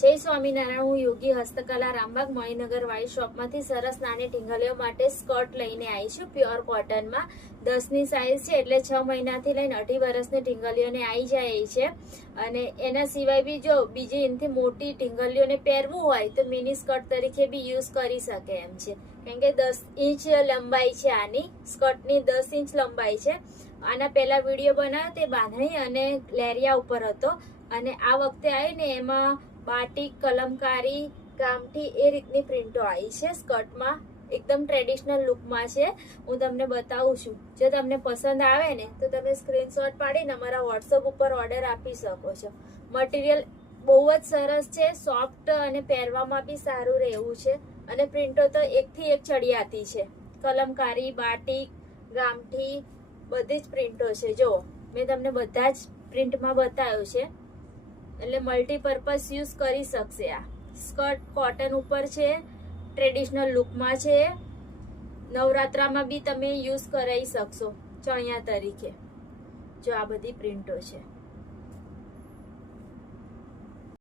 જય સ્વામિનારાયણ. હું યોગી હસ્તકલા રામબાગ મણિનગર વાળી શોપમાંથી સરસ નાની ઢીંગલીઓ માટે સ્કર્ટ લઈને આવી છું પ્યોર કોટનમાં. 10ની સાઈઝ છે એટલે 6 મહિનાથી લઈને 2.5 વર્ષની ઢીંગલીઓને આવી જાય છે. અને એના સિવાય બી જો બીજી એનાથી મોટી ઢીંગલીઓને પહેરવું હોય તો મિની સ્કર્ટ તરીકે બી યુઝ કરી શકે એમ છે. કેમ કે 10 ઇંચ લંબાઈ છે આની સ્કર્ટની, 10 ઇંચ લંબાઈ છે. આના પહેલા વિડીયો બનાવ્યો તે બાંધણી અને લેરિયા ઉપર હતો, અને આ વખતે આવીને એમાં બાટિક, કલમકારી, ગામઠી એ રીતની પ્રિન્ટો આવી છે સ્કર્ટમાં. એકદમ ટ્રેડિશનલ લુકમાં છે. હું તમને બતાવું છું. જો તમને પસંદ આવે ને તો તમે સ્ક્રીનશોટ પાડીને અમારા વોટ્સઅપ ઉપર ઓર્ડર આપી શકો છો. મટીરિયલ બહુ જ સરસ છે, સોફ્ટ અને પહેરવામાં બી સારું રહે એવું છે. અને પ્રિન્ટો તો એકથી એક ચડિયાતી છે. કલમકારી, બાટિક, ગામઠી બધી જ પ્રિન્ટો છે. જો મેં તમને બધા જ પ્રિન્ટમાં બતાવ્યું છે, એટલે મલ્ટીપર્પઝ યુઝ કરી શકશે. આ સ્કર્ટ કોટન ઉપર છે, ટ્રેડિશનલ લુકમાં છે. નવરાત્રામાં બી તમે યુઝ કરાવી શકશો ચણિયા તરીકે. જો આ બધી પ્રિન્ટો છે.